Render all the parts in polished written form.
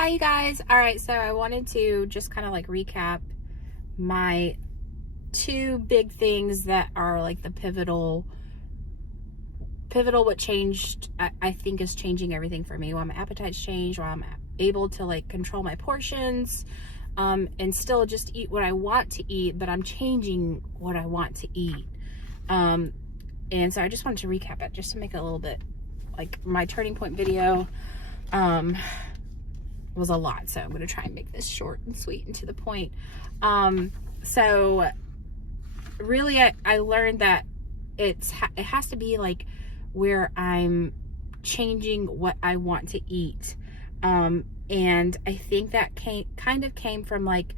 Hi, you guys. All right, so I wanted to just kind of like recap my two big things that are like the pivotal what changed, I think is changing everything for me. While my appetite's changed, while I'm able to like control my portions, and still just eat what I want to eat, but I'm changing what I want to eat. And so I just wanted to recap it just to make it a little bit like my turning point video. Was a lot, so I'm going to try and make this short and sweet and to the point. So really I learned that it has to be like where I'm changing what I want to eat. And I think that kind of came from like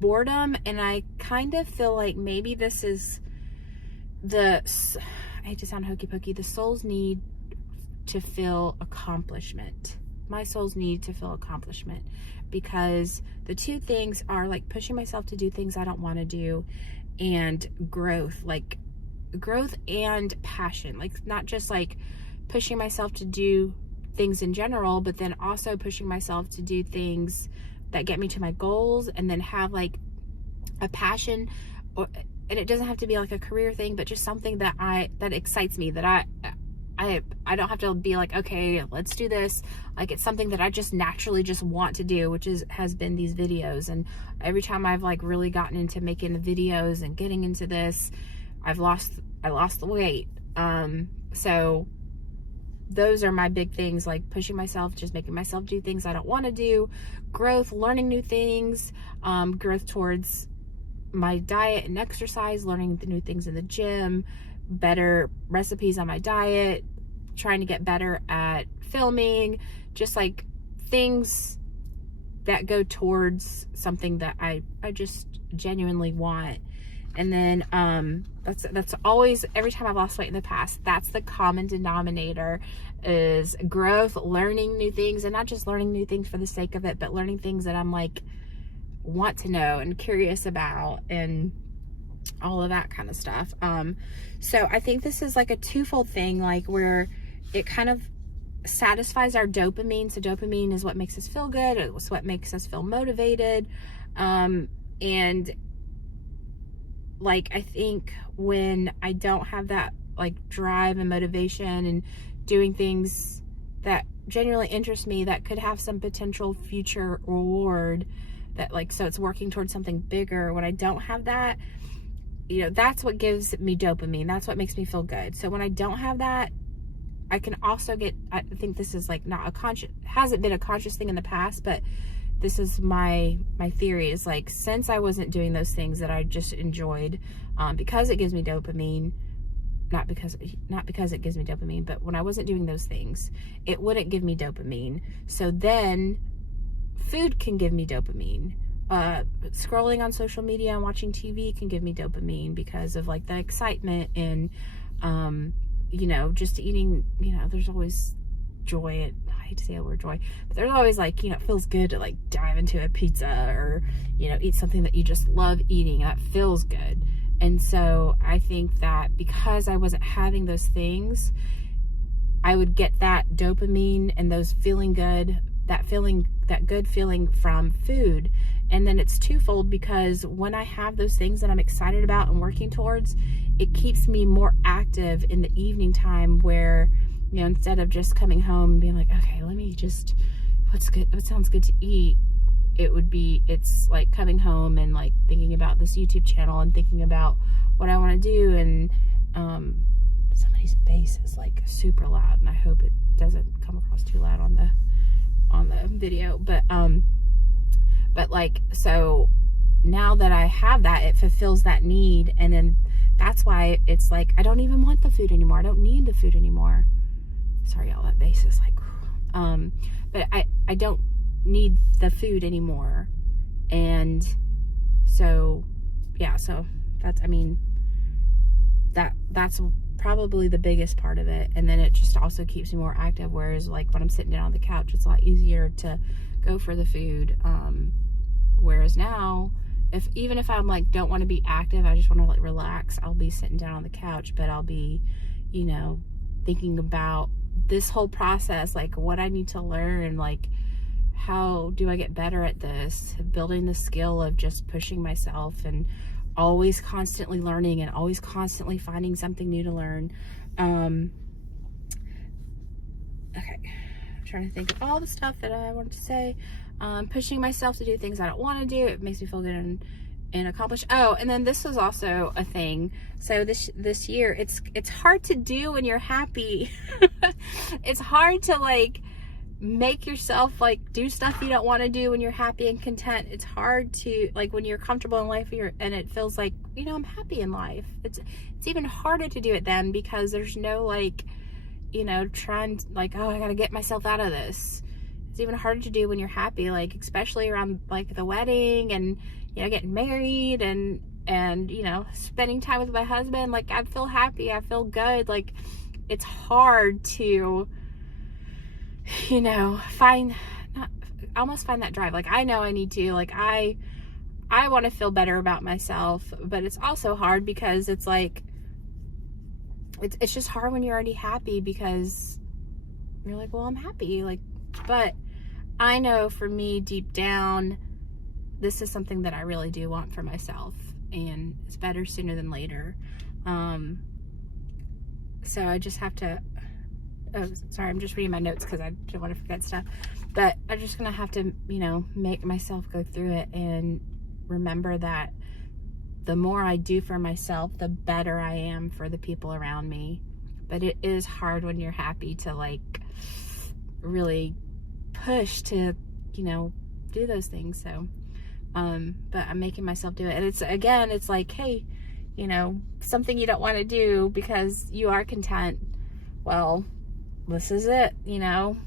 boredom, and I kind of feel like maybe this is I hate to sound hokey pokey, the soul's need to feel accomplishment. My soul's need to feel accomplishment, because the two things are like pushing myself to do things I don't want to do, and growth and passion. Like not just like pushing myself to do things in general, but then also pushing myself to do things that get me to my goals, and then have like a passion, and it doesn't have to be like a career thing, but just something that excites me, that I don't have to be like, okay, let's do this. Like it's something that I just naturally just want to do, which has been these videos. And every time I've like really gotten into making the videos and getting into this, I lost the weight. So those are my big things, like pushing myself, just making myself do things I don't want to do, growth, learning new things, growth towards my diet and exercise, learning the new things in the gym, better recipes on my diet, trying to get better at filming, just like things that go towards something that I just genuinely want. And then that's always, every time I've lost weight in the past, that's the common denominator, is growth, learning new things, and not just learning new things for the sake of it, but learning things that I'm like want to know and curious about, and all of that kind of stuff. So I think this is like a twofold thing, like where it kind of satisfies our dopamine. So dopamine is what makes us feel good. It's what makes us feel motivated. And like, I think when I don't have that like drive and motivation and doing things that genuinely interest me, that could have some potential future reward, that like, so it's working towards something bigger. When I don't have that, you know, that's what gives me dopamine. That's what makes me feel good. So when I don't have that, I can also get, I think this is like not a conscious, hasn't been a conscious thing in the past, but this is my theory, is like, since I wasn't doing those things that I just enjoyed, because it gives me dopamine, not because it gives me dopamine, but when I wasn't doing those things, it wouldn't give me dopamine. So then food can give me dopamine. Scrolling on social media and watching TV can give me dopamine because of like the excitement, and you know, just eating, you know, there's always joy. I hate to say the word joy, but there's always like, you know, it feels good to like dive into a pizza, or, you know, eat something that you just love eating, that feels good. And so I think that because I wasn't having those things, I would get that dopamine and those feeling good, that good feeling from food. And then it's twofold, because when I have those things that I'm excited about and working towards, it keeps me more active in the evening time, where, you know, instead of just coming home and being like, okay, let me just, what sounds good to eat, it's like coming home and like thinking about this YouTube channel and thinking about what I want to do. And somebody's bass is like super loud, and I hope it doesn't come across too loud on the video, but like, so now that I have that, it fulfills that need. And then that's why it's like, I don't even want the food anymore. I don't need the food anymore. Sorry, y'all, that bass is like, but I don't need the food anymore. And so, yeah, so that's, I mean, that's probably the biggest part of it. And then it just also keeps me more active, whereas like when I'm sitting down on the couch, it's a lot easier to go for the food. Whereas now, even if I'm like, don't want to be active, I just want to like relax, I'll be sitting down on the couch, but I'll be, you know, thinking about this whole process, like what I need to learn, like how do I get better at this? Building the skill of just pushing myself and always constantly learning and always constantly finding something new to learn. Okay, I'm trying to think of all the stuff that I want to say. Pushing myself to do things I don't want to do. It makes me feel good and accomplished. Oh, and then this was also a thing. So this year, it's hard to do when you're happy. It's hard to like make yourself like do stuff you don't want to do when you're happy and content. It's hard to like when you're comfortable in life and it feels like, you know, I'm happy in life. It's even harder to do it then because there's no like, you know, trying like, oh, I gotta get myself out of this. It's even harder to do when you're happy, like especially around like the wedding and, you know, getting married and you know, spending time with my husband. Like I feel happy, I feel good. Like it's hard to, you know, almost find that drive. Like I know I need to, like I want to feel better about myself, but it's also hard because it's like it's just hard when you're already happy because you're like, well, I'm happy, like, but I know for me deep down this is something that I really do want for myself, and it's better sooner than later. So I just have to, oh, sorry, I'm just reading my notes because I don't want to forget stuff, but I'm just gonna have to, you know, make myself go through it and remember that the more I do for myself, the better I am for the people around me. But it is hard when you're happy to like really push to, you know, do those things. So but I'm making myself do it, and it's like, hey, you know, something you don't want to do because you are content. Well, this is it, you know,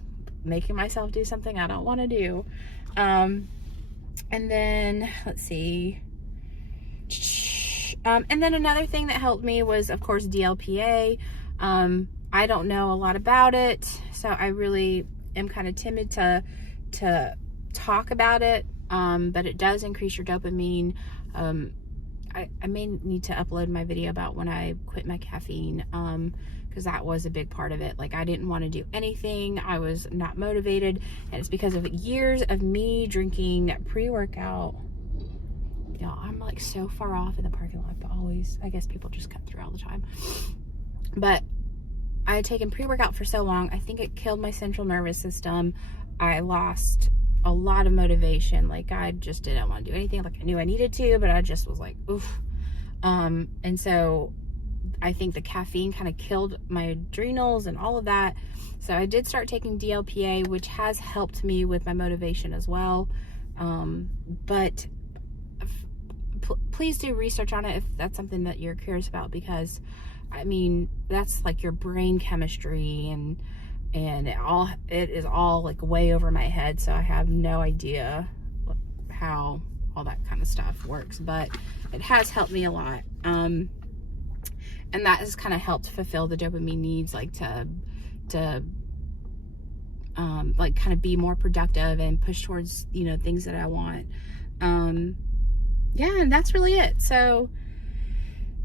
making myself do something I don't want to do. And then let's see. And then another thing that helped me was, of course, DLPA. I don't know a lot about it, so I really am kind of timid to talk about it. But it does increase your dopamine. I may need to upload my video about when I quit my caffeine, because that was a big part of it. Like I didn't want to do anything. I was not motivated, and it's because of years of me drinking pre-workout. You know, I'm like so far off in the parking lot, but always, I guess people just cut through all the time. But I had taken pre-workout for so long, I think it killed my central nervous system. I lost a lot of motivation. Like I just didn't want to do anything. Like I knew I needed to, but I just was like, oof. And so I think the caffeine kind of killed my adrenals and all of that. So I did start taking DLPA, which has helped me with my motivation as well. But please do research on it if that's something that you're curious about, because I mean, that's like your brain chemistry and it is all like way over my head, so I have no idea how all that kind of stuff works, but it has helped me a lot. And that has kind of helped fulfill the dopamine needs, like to like kind of be more productive and push towards, you know, things that I want. Yeah, and that's really it. So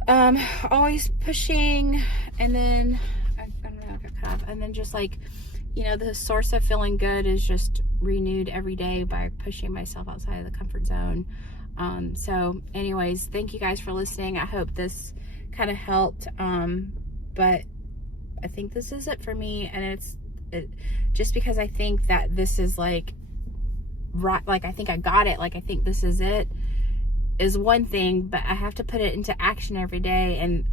always pushing, and then I don't know, I got cut off. And then just like, you know, the source of feeling good is just renewed every day by pushing myself outside of the comfort zone. So anyways, thank you guys for listening. I hope this kind of helped. But I think this is it for me, and just because I think that this is like right, like I think I got it, like I think this is it, is one thing, but I have to put it into action every day. And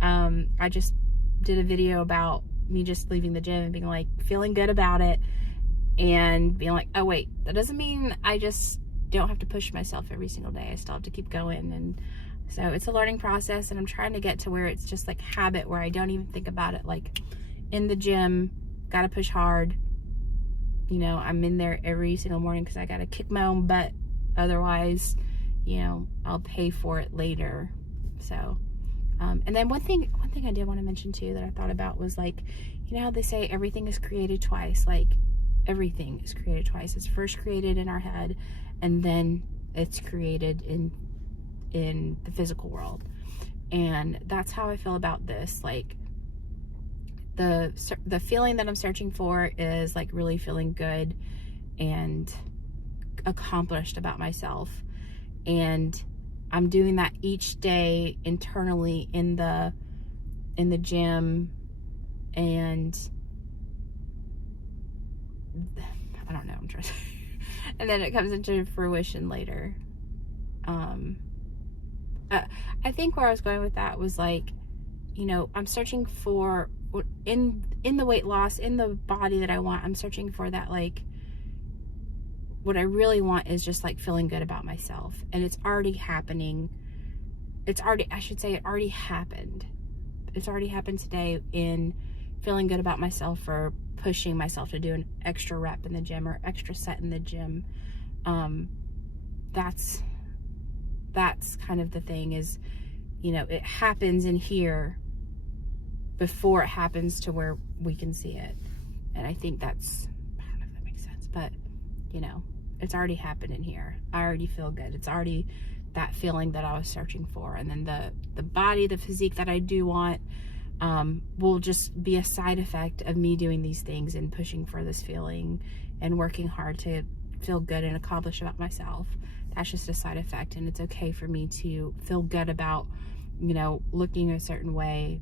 I just did a video about me just leaving the gym and being like, feeling good about it, and being like, oh wait, that doesn't mean I just don't have to push myself every single day. I still have to keep going. And so it's a learning process, and I'm trying to get to where it's just like habit, where I don't even think about it. Like in the gym, gotta push hard, you know, I'm in there every single morning because I gotta kick my own butt, otherwise, you know, I'll pay for it later. So and then one thing I did want to mention too that I thought about was, like, you know how they say everything is created twice? Like everything is created twice. It's first created in our head, and then it's created in the physical world. And that's how I feel about this. Like the feeling that I'm searching for is like really feeling good and accomplished about myself. And I'm doing that each day internally in the gym, and I don't know, I'm trying to and then it comes into fruition later. I think where I was going with that was like, you know, I'm searching for in the weight loss, in the body that I want, I'm searching for that, like, what I really want is just like feeling good about myself. And it's already happening. It already happened. It's already happened today in feeling good about myself for pushing myself to do an extra rep in the gym or extra set in the gym. That's kind of the thing is, you know, it happens in here before it happens to where we can see it. And I think I don't know if that makes sense, but you know, it's already happened in here. I already feel good. It's already that feeling that I was searching for. And then the body, the physique that I do want, will just be a side effect of me doing these things and pushing for this feeling and working hard to feel good and accomplish about myself. That's just a side effect, and it's okay for me to feel good about, you know, looking a certain way,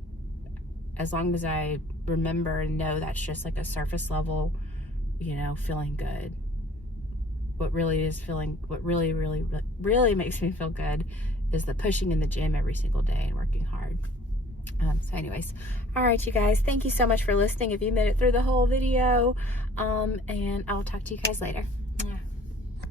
as long as I remember and know that's just like a surface level, you know, feeling good. What really makes me feel good is the pushing in the gym every single day and working hard. So anyways, all right, you guys, thank you so much for listening if you made it through the whole video, and I'll talk to you guys later.